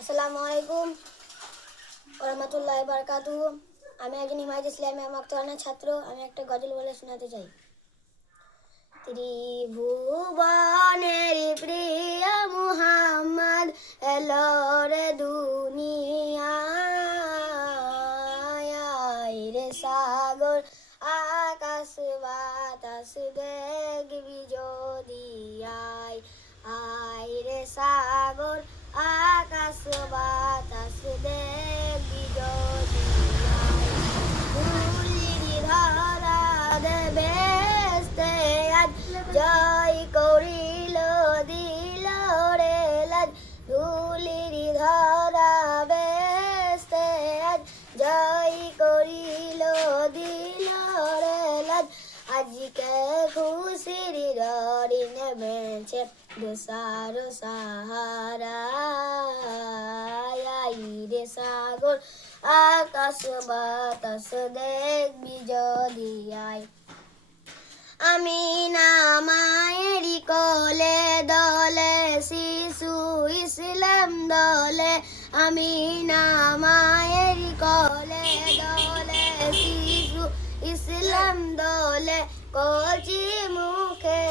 আসসালামু আলাইকুম ওরহমতুল্লাহি বারাকাতুহু। আমি একজন হিমায়ত ইসলামী মাকতানের ছাত্র। আমি একটা গজল বলে শোনাতে চাই। ত্রিভুবনের প্রিয় মুহাম্মদ এলো রে দুনিয়ায়, রে সাগর আকাশ বাতাস দেখবি যদি আয়, আয় রে সাগর আকাশ বাতাস দেখবি যদি আয়। ধুলির ধরা দেবেস্তে আজ জয় করিল দিল রে লাজ, ধুলির ধরা বেস্তে আজ জয় করিল দিল রে লাজ। আজকে খুশির রড়ি নেমেছে দেশার সাহারা, রে সাগর আকাশ বাতাস দেখবি যদি আয়। আমি না মায়েরই কোলে দলে শিশু ইসলাম দলে, আমি না মায়েরই কোলে দলে শিশু ইসলাম দলে, কচি মুখে